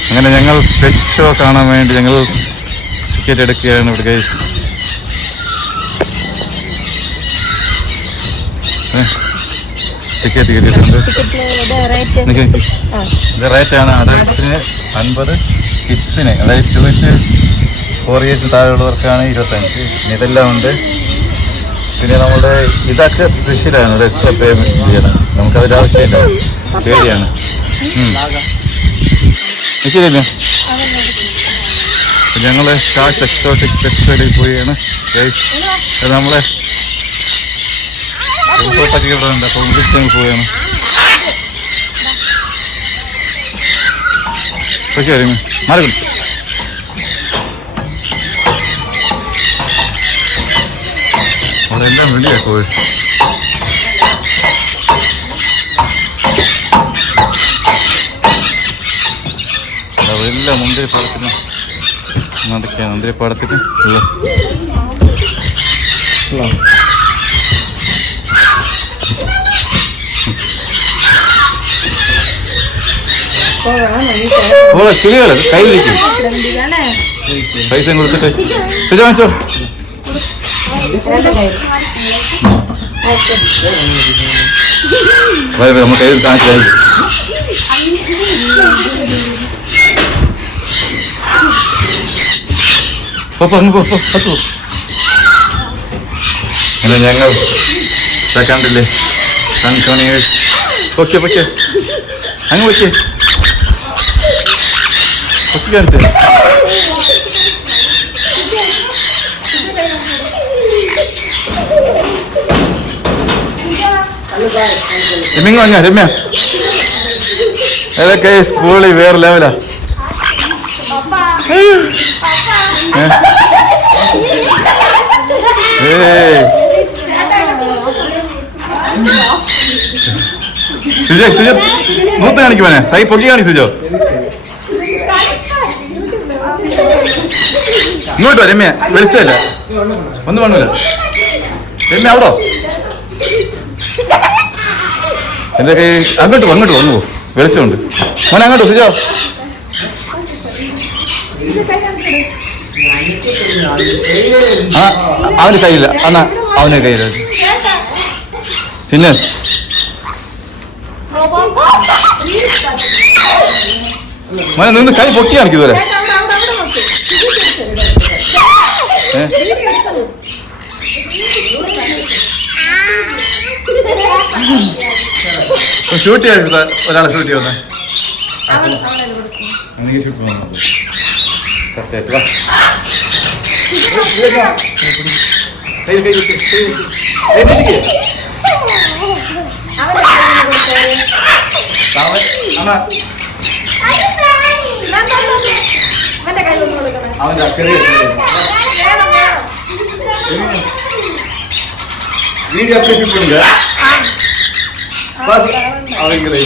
അങ്ങനെ ഞങ്ങൾ പെറ്റ് ഷോ കാണാൻ വേണ്ടി ഞങ്ങൾ ടിക്കറ്റ് എടുക്കുകയാണ് ഇവിടെ ഗൈസ്. ടിക്കറ്റ് കിട്ടിയിട്ടുണ്ട്. ഇത് റേറ്റാണ്. അഡൽട്സിന് 50, കിഡ്സിന് അതായത് 2 to 4 years താഴെയുള്ളവർക്കാണ് 25. ഇതെല്ലാം ഉണ്ട്. പിന്നെ നമ്മുടെ ഇതൊക്കെ സ്പെഷ്യലാണ്. ഒരു എക്സ്ട്രാ പേയ്മെൻറ്റ് ചെയ്യണം. നമുക്കതിൻ്റെ ആവശ്യമില്ല, പേടിയാണ്. ശരിയല്ലേ? ഞങ്ങൾ സ്റ്റാർട്ട് എക്സോട്ടിക് ടെക്സ്റ്റൈലിൽ പോവുകയാണ്. നമ്മളെ റിസോർട്ടൊക്കെ ഇവിടെ ഉണ്ട്. അപ്പോൾ ഞങ്ങൾ പോവുകയാണ്. ശരി, മാറി കൊടുത്തു. അവിടെ എല്ലാം വെളിയാണ് പോയി. എല്ലാം മുന്തിരിപ്പാടത്തിന് നടക്കുകയാണ്. മുന്തിരിപ്പാടത്തിന് കിളികള് കയ്യിലിരിക്കും. പൈസ കൊടുത്തിട്ട് സുജ വാങ്ങിച്ചോ. നമ്മൾ കയ്യിൽ കാണിച്ചായി. അങ്ങനെ ഞങ്ങൾ കണ്ടില്ലേ അൺകോണിയേഴ്സ്. പൊക്കെ പൊക്കെ അങ്ങ് പൊക്കെ പൊക്കെ കാണിച്ചേ. രമ്യ വാങ്ങ. രമ്യ ഏതൊക്കെ സ്കൂളിൽ വേറെ ലെവലാ. സുജോ സുജോ മൂത്ത് കാണിക്കുവാനെ. സൈ പൊക്കി കാണി സുജോ. ഇങ്ങോട്ടോ രമ്യ. വെളിച്ചല്ല ഒന്നും കാണൂല. രമ്യ അവിടോ. എന്റെ കൈ അങ്ങോട്ട് അങ്ങോട്ട് വന്നു പോ. വെളിച്ചമുണ്ട് മോനെ. അങ്ങോട്ടോ സുജോ. അവന് കയ്യില്ല. എന്നാ അവന് കയ്യില്ല. ചിന്ന മോനെ നിന്ന് കൈ പൊക്കി കാണിക്കും. ഇതുവരെ ഷൂട്ട് ചെയ്യാൻ ഒരാളെ ഷൂട്ട് ചെയ്യുന്ന അവന്റെ അക്കരെ വീഡിയോ അപ്ഡേറ്റ് பண்ணுங்க. அவங்களே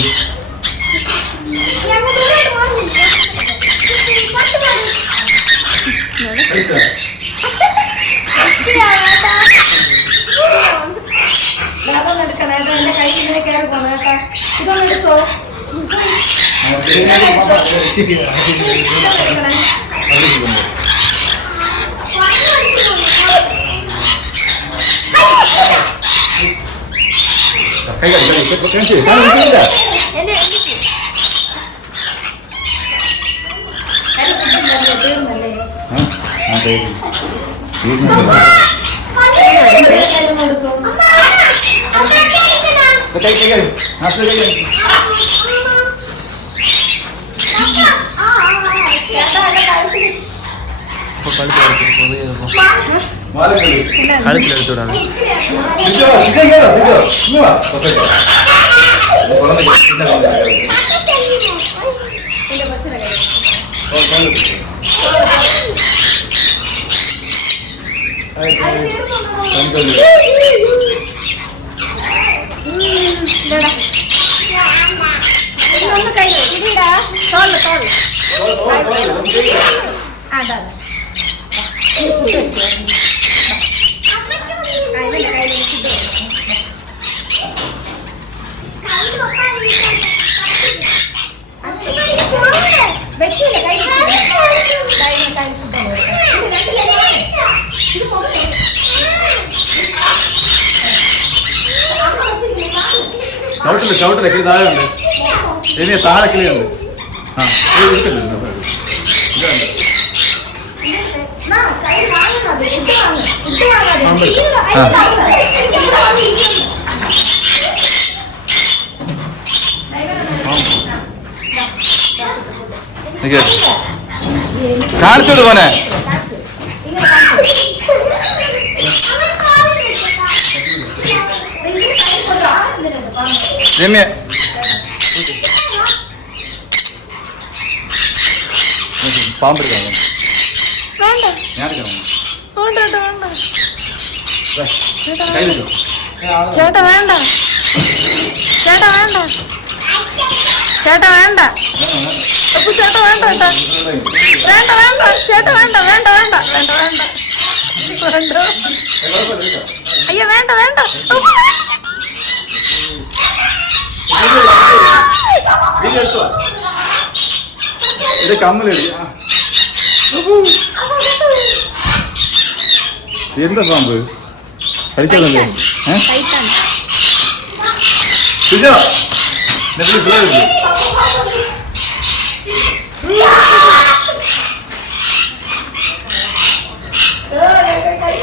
ചവിട്ടില്ല കിളി താഴെ ഉണ്ട്. ഇനി താഴെ കിളിയുണ്ട്. ആ ഇതുണ്ട്. കാണിച്ചോട് പോനെ. രമ്യ പാമ്പെടുക്കാം. ചേട്ടാ വേണ്ട, ചേട്ടാ വേണ്ട, ചേട്ടാ വേണ്ട, ചേട്ടാ വേണ്ട, വേണ്ട വേണ്ട, ചേട്ടാ വേണ്ട, വേണ്ട വേണ്ട, വേണ്ട വേണ്ട, അയ്യോ വേണ്ട വേണ്ട. ഇത് കമ്മലടി. എന്താ പാമ്പ് കഴിച്ചതല്ലേ?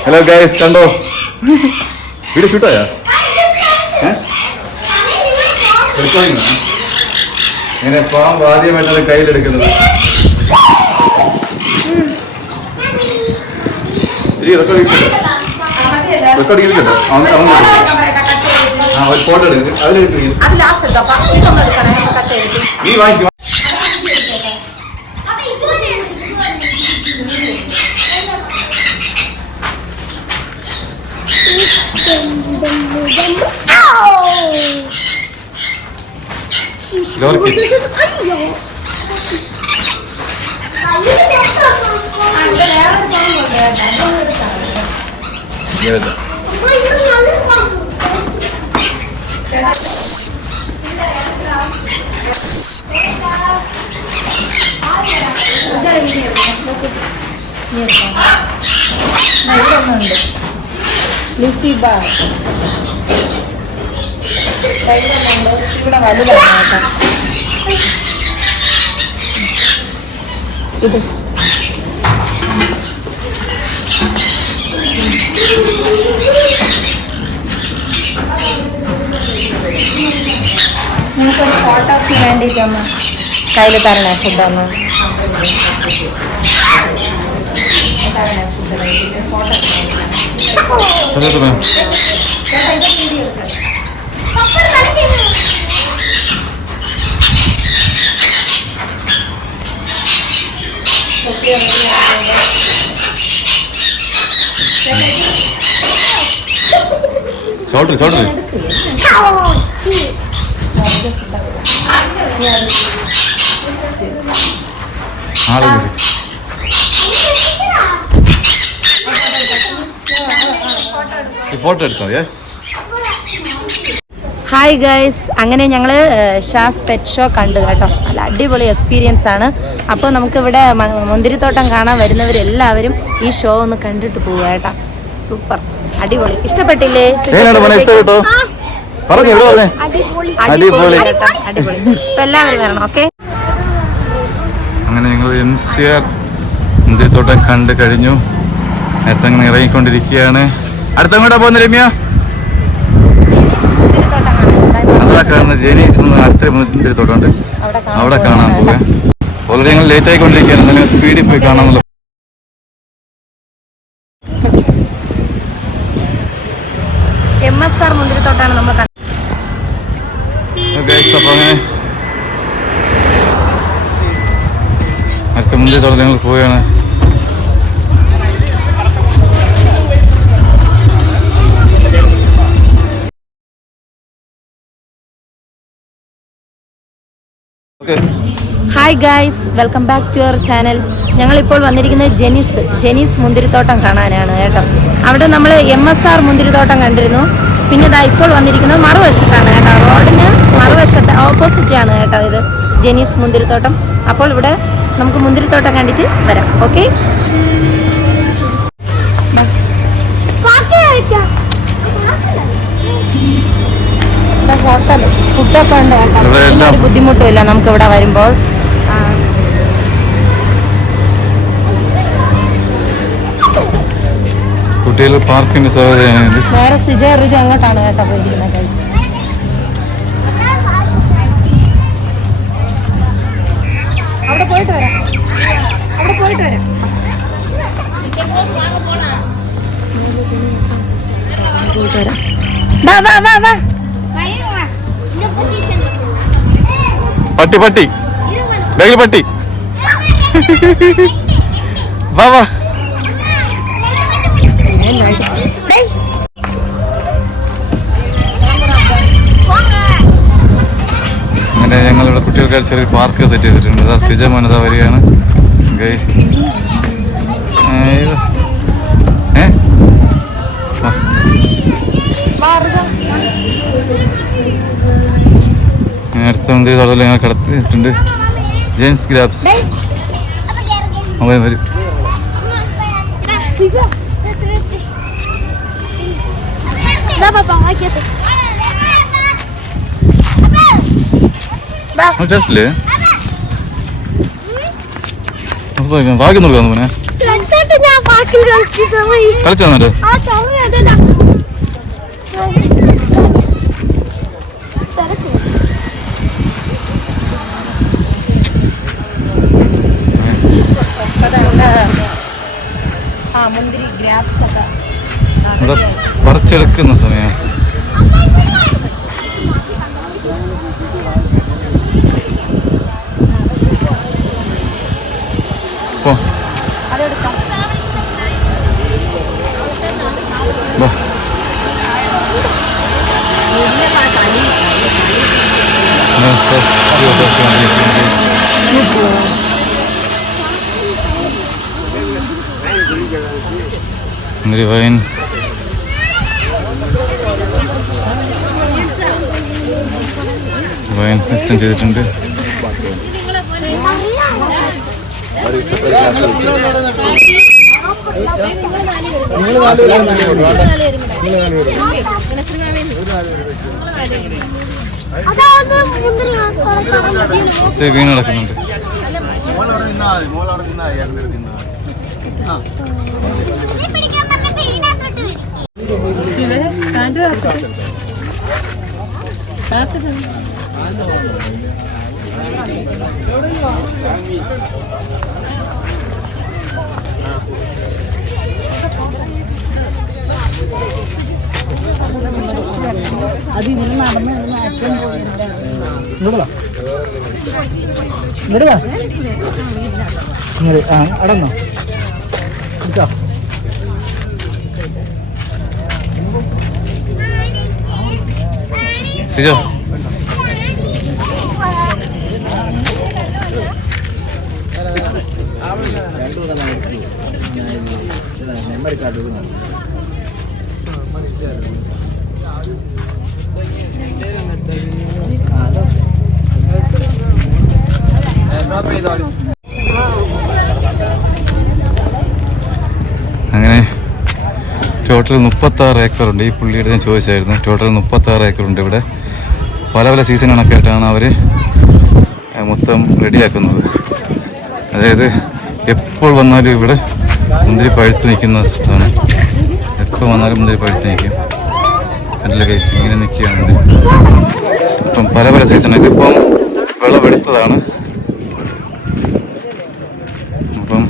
ഹലോ ഗൈസ്, കണ്ടോ വീഡിയോ ഷൂട്ടായാ? ഇങ്ങനെ പാമ്പ് ആദ്യമായിട്ടാണ് കയ്യിലെടുക്കുന്നത്. റെക്കോർഡ് ചെയ്തിട്ടുണ്ടോ? ആ ഒരു ഫോട്ടോ എടുക്കും. അതിലെടുക്കും നീ വാങ്ങിക്കും. ഇവിടെ വലുതാണ് ഇത്. നിങ്ങൾക്കൊരു ഫോട്ടോസിന് വേണ്ടിയിട്ടൊന്ന് കയ്യിൽ തരണേ ഫുഡൊന്ന്. ചോട്ട് ചോട്ട് ഫോട്ടോ എടുത്തോ. ഹായ് ഗൈസ്, അങ്ങനെ ഞങ്ങൾ ഷാസ് പെറ്റ് ഷോ കണ്ടു കേട്ടോ. നല്ല അടിപൊളി എക്സ്പീരിയൻസ് ആണ്. അപ്പോൾ നമുക്കിവിടെ മുന്തിരിത്തോട്ടം കാണാൻ വരുന്നവരെല്ലാവരും ഈ ഷോ ഒന്ന് കണ്ടിട്ട് പോവുക കേട്ടോ. സൂപ്പർ, അടിപൊളി. ഇഷ്ടപ്പെട്ടില്ലേ? പറഞ്ഞു എവിടെ പറഞ്ഞേ? അടിപൊളി. അടിപൊളി. ഇപ്പൊ എല്ലാവരും വരണം. ഓക്കെ, അങ്ങനെ ഞങ്ങൾ MCR മുന്തിരിത്തോട്ടം കണ്ട് കഴിഞ്ഞു. നേരത്തെ അങ്ങനെ ഇറങ്ങിക്കൊണ്ടിരിക്കുകയാണ്. അടുത്തങ്ങോട്ടാ പോകുന്നത് രമ്യ? അതാ കാണുന്ന ജെനീസ് അടുത്ത മുന്തിരിത്തോട്ടമുണ്ട്, അവിടെ കാണാൻ പോവുക. ഓൾറെഡി ഞങ്ങൾ ലേറ്റ് ആയിക്കൊണ്ടിരിക്കുകയാണ്. എന്തെങ്കിലും സ്പീഡിൽ പോയി കാണാമെന്നുള്ള MSR മുന്തിരിത്തോട്ടാണ് നമ്മൾ കണ്ടത്. അപ്പോൾ അങ്ങനെ അടുത്ത മുന്തിരിത്തോട്ടം ഞങ്ങൾ പോവുകയാണ്. Hi guys, welcome back to our channel. ഞങ്ങളിപ്പോൾ വന്നിരിക്കുന്നത് ജെനീസ് മുന്തിരിത്തോട്ടം കാണാനാണ് കേട്ടോ. അവിടെ നമ്മൾ MSR മുന്തിരിത്തോട്ടം കണ്ടിരുന്നു. പിന്നെ ഇതാ ഇപ്പോൾ വന്നിരിക്കുന്നത് മറുവശത്താണ് കേട്ടോ. റോഡിന് മറുവശത്ത് ഓപ്പോസിറ്റാണ് കേട്ടോ ഇത് ജെനീസ് മുന്തിരിത്തോട്ടം. അപ്പോൾ ഇവിടെ നമുക്ക് മുന്തിരിത്തോട്ടം കണ്ടിട്ട് വരാം. ഓക്കെ, ഹോട്ടൽ ഫുഡൊക്കെ ഉണ്ട് കേട്ടോ. ഒരു ബുദ്ധിമുട്ടുമില്ല നമുക്ക് ഇവിടെ വരുമ്പോൾ. കുട്ടികൾ പാർക്കിന്റെ സൗകര്യം നേരെ സിജ അങ്ങോട്ടാണ് കേട്ടോ പോയിരിക്കുന്നത്. അവിടെ പോയിട്ട് വരാം. വാ. പട്ടി ബാഗിൽ പട്ടി. വാ അങ്ങനെ ഞങ്ങളിവിടെ കുട്ടികൾക്ക് ചെറിയൊരു പാർക്ക് സെറ്റ് ചെയ്തിട്ടുണ്ട്. അതാ സിജ മനത വരികയാണ്. അടുത്ത മുന്തിരിത്തോട്ടത്തിൽ ഞങ്ങൾ കിടത്തിയിട്ടുണ്ട്. ജെയിംസ് ഗ്രാപ്സ് അവൻ വരും. ടെസ്റ്റില്ലേ ബാക്കി നോക്കാന്ന് പോനെ കളിച്ചു വന്നിട്ട് ഇവിടെ പറിച്ചെടുക്കുന്ന സമയം. വൈൻ സിസ്റ്റം ചെയ്തിട്ടുണ്ട്. വീണ് നടക്കുന്നുണ്ട്. അടന്നോ മെമ്മറി കാർഡ് അങ്ങനെ ടോട്ടൽ 36 ഏക്കറുണ്ട്. ഈ പുള്ളിയുടെ ഞാൻ ചോദിച്ചായിരുന്നു. ടോട്ടൽ 36 ഏക്കറുണ്ട് ഇവിടെ. പല പല സീസൺ കണക്കായിട്ടാണ് അവർ മൊത്തം റെഡിയാക്കുന്നത്. അതായത് എപ്പോൾ വന്നാലും ഇവിടെ മുന്തിരി പഴുത്ത് നിൽക്കുന്നതാണ്. എപ്പോൾ വന്നാലും മുന്തിരി പഴുത്ത് നിൽക്കും. അതിൻ്റെ കേസ് ഇങ്ങനെ നിൽക്കുകയാണ്. ഇപ്പം പല പല സീസൺ. ഇതിപ്പം വിളവെടുത്തതാണ്. അപ്പം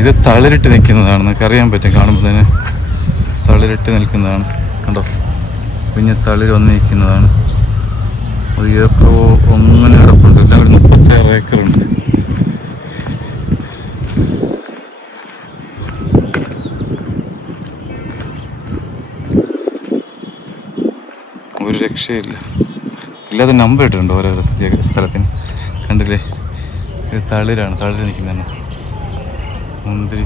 ഇത് തളിരിട്ട് നിൽക്കുന്നതാണ്. നിങ്ങൾക്ക് അറിയാൻ പറ്റും, കാണുമ്പോൾ തന്നെ തളിരിട്ട് നിൽക്കുന്നതാണ്. കണ്ടോ, പിന്നെ തളിർ വന്ന് നിൽക്കുന്നതാണ്. അത് ഏക്കറോ ഒന്നിനും കിടപ്പുണ്ട്. എല്ലാം ഒരു 36 ഏക്കറുണ്ട്. ഒരു രക്ഷയില്ല. ഇല്ലാതെ നമ്പർ ഇട്ടിട്ടുണ്ട് ഓരോരോ സ്ഥലത്തിന്. കണ്ടില്ലേ, ഇത് തളിരാണ്. തളിര് നിൽക്കുന്നതാണ്. മുന്തിരി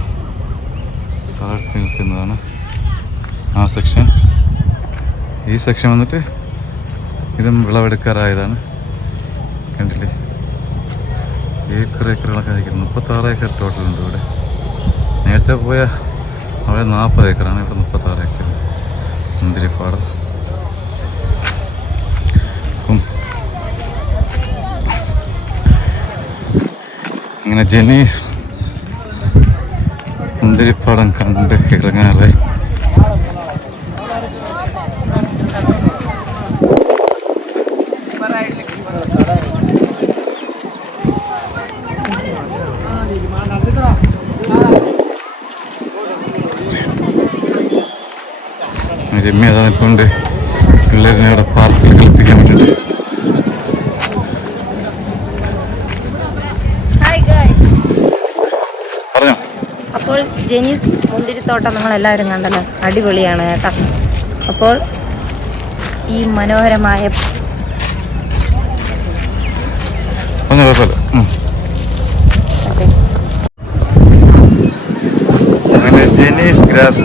താഴ്ത്തി നിൽക്കുന്നതാണ് ആ സെക്ഷൻ. ഈ സെക്ഷൻ വന്നിട്ട് ഇതും വിളവെടുക്കാറായതാണ്. കണ്ടില്ലേ, ഏക്കറുകളൊക്കെ നിൽക്കുന്നത്. 36 ഏക്കർ ടോട്ടലുണ്ട് ഇവിടെ. നേരത്തെ പോയ അവിടെ 40 ഏക്കറാണ്. ഇവിടെ 36 ഏക്കർ മുന്തിരിപ്പാടം. ഇങ്ങനെ ജെനീസ് മുന്തിരിപ്പാടം കണ്ട് ഇറങ്ങാറായി. രമ്യ അതാ നിൽപ്പുണ്ട്. പിള്ളേരിനെ അവിടെ പാർക്കിൽ കളിപ്പിക്കാൻ പറ്റുന്നുണ്ട്. പറഞ്ഞോ. അപ്പോൾ ജെനീസ് മുന്തിരിത്തോട്ടം നിങ്ങളെല്ലാവരും കണ്ടല്ലോ, അടിപൊളിയാണ് കേട്ടോ. അപ്പോൾ ഈ മനോഹരമായ അങ്ങനെ ജെനീസ് ഗ്രാസ്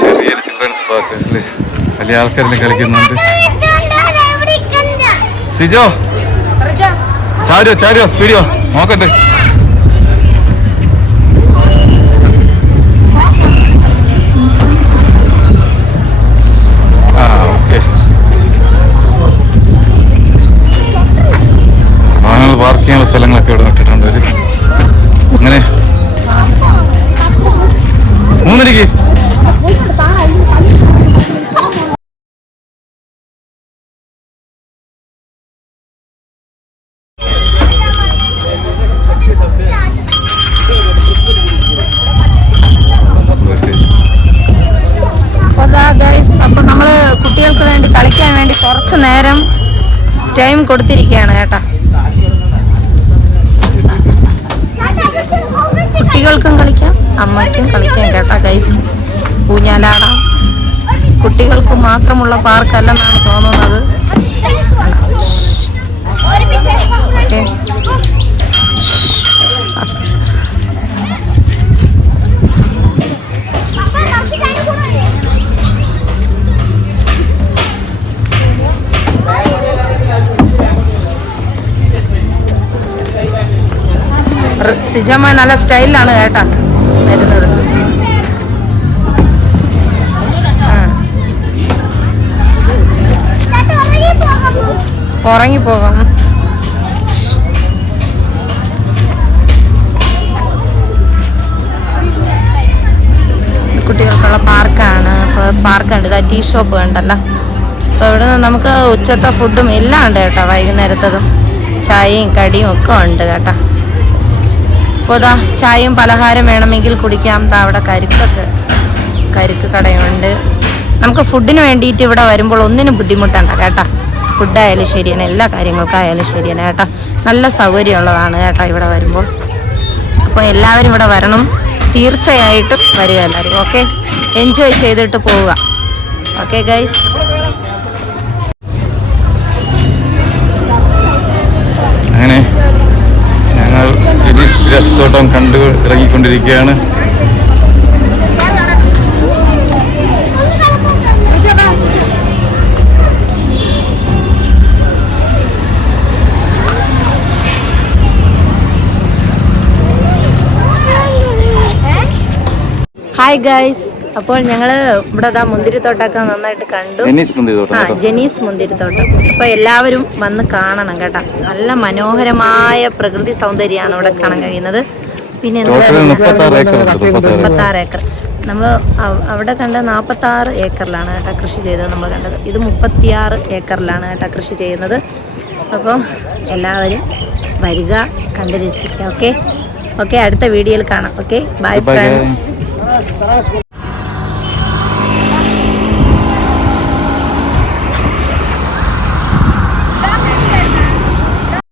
ചെറിയൊരു ചിൽഡ്രൻസ് പാർക്ക് അല്ലേ, വലിയ ആൾക്കാരെല്ലാം കളിക്കുന്നുണ്ട്. സിജോ ചാടിയോ സ്പീഡിയോ നോക്കട്ടെ. ഓക്കെ, വാഹനങ്ങൾ പാർക്ക് ചെയ്യാനുള്ള സ്ഥലങ്ങളൊക്കെ ഇവിടെ ഇട്ടിട്ടുണ്ട്. അങ്ങനെ 3:00 അപ്പോൾ നമ്മൾ കുട്ടികൾക്ക് വേണ്ടി കളിക്കാൻ വേണ്ടി കുറച്ച് നേരം ടൈം കൊടുത്തിരിക്കുകയാണ് കേട്ടോ. കുട്ടികൾക്കും കളിക്കാം, അമ്മയ്ക്കും കളിക്കാം കേട്ടോ ഗൈസ്. ഊഞ്ഞാലാടാം. കുട്ടികൾക്ക് മാത്രമുള്ള പാർക്കല്ലെന്നാണ് തോന്നുന്നത്. സിജമ്മ നല്ല സ്റ്റൈലിലാണ് കേട്ടാ വരുന്നത്. ഉറങ്ങിപ്പോകാം. കുട്ടികൾക്കുള്ള പാർക്കാണ്. പാർക്കുണ്ട്, ഇതാ ടീ ഷോപ്പ് കണ്ടല്ലോ. അപ്പോൾ ഇവിടെ നിന്ന് നമുക്ക് ഉച്ചത്തെ ഫുഡും എല്ലാം ഉണ്ട് കേട്ടോ. വൈകുന്നേരത്തതും ചായയും കടിയും ഒക്കെ ഉണ്ട് കേട്ടോ. അപ്പോൾ ഇതാ ചായയും പലഹാരം വേണമെങ്കിൽ കുടിക്കാം. അവിടെ കരിക്ക് കടയുണ്ട്. നമുക്ക് ഫുഡിന് വേണ്ടിയിട്ട് ഇവിടെ വരുമ്പോൾ ഒന്നിനും ബുദ്ധിമുട്ടണ്ട കേട്ടോ. ഫുഡായാലും ശരിയാണ്, എല്ലാ കാര്യങ്ങൾക്കായാലും ശരിയാണ് കേട്ടോ. നല്ല സൗകര്യമുള്ളതാണ് കേട്ടോ ഇവിടെ വരുമ്പോൾ. അപ്പോൾ എല്ലാവരും ഇവിടെ വരണം, തീർച്ചയായിട്ടും വരിക എല്ലാവരും. ഓക്കെ, എൻജോയ് ചെയ്തിട്ട് പോവുക. Okay guys. അങ്ങനെ ഞങ്ങൾ ജെനീസ് ഗ്രാസ് തോട്ടം കണ്ടു ഇറങ്ങിക്കൊണ്ടിരിക്കുകയാണ്. ഹായ് ഗൈസ്, അപ്പോൾ ഞങ്ങൾ ഇവിടെ മുന്തിരിത്തോട്ടമൊക്കെ നന്നായിട്ട് കണ്ടു. ജെനീസ് മുന്തിരിത്തോട്ടം. അപ്പോൾ എല്ലാവരും വന്ന് കാണണം കേട്ടോ. നല്ല മനോഹരമായ പ്രകൃതി സൗന്ദര്യമാണ് ഇവിടെ കാണാൻ കഴിയുന്നത്. പിന്നെ 36 ഏക്കർ. നമ്മൾ അവിടെ കണ്ട 46 ഏക്കറിലാണ് കേട്ടോ കൃഷി ചെയ്തത് നമ്മൾ കണ്ടത്. ഇത് 36 ഏക്കറിലാണ് കേട്ടോ കൃഷി ചെയ്യുന്നത്. അപ്പോൾ എല്ലാവരും വരിക, കണ്ട് രസിക്കുക. ഓക്കെ, അടുത്ത വീഡിയോയിൽ കാണാം. Okay, bye friends.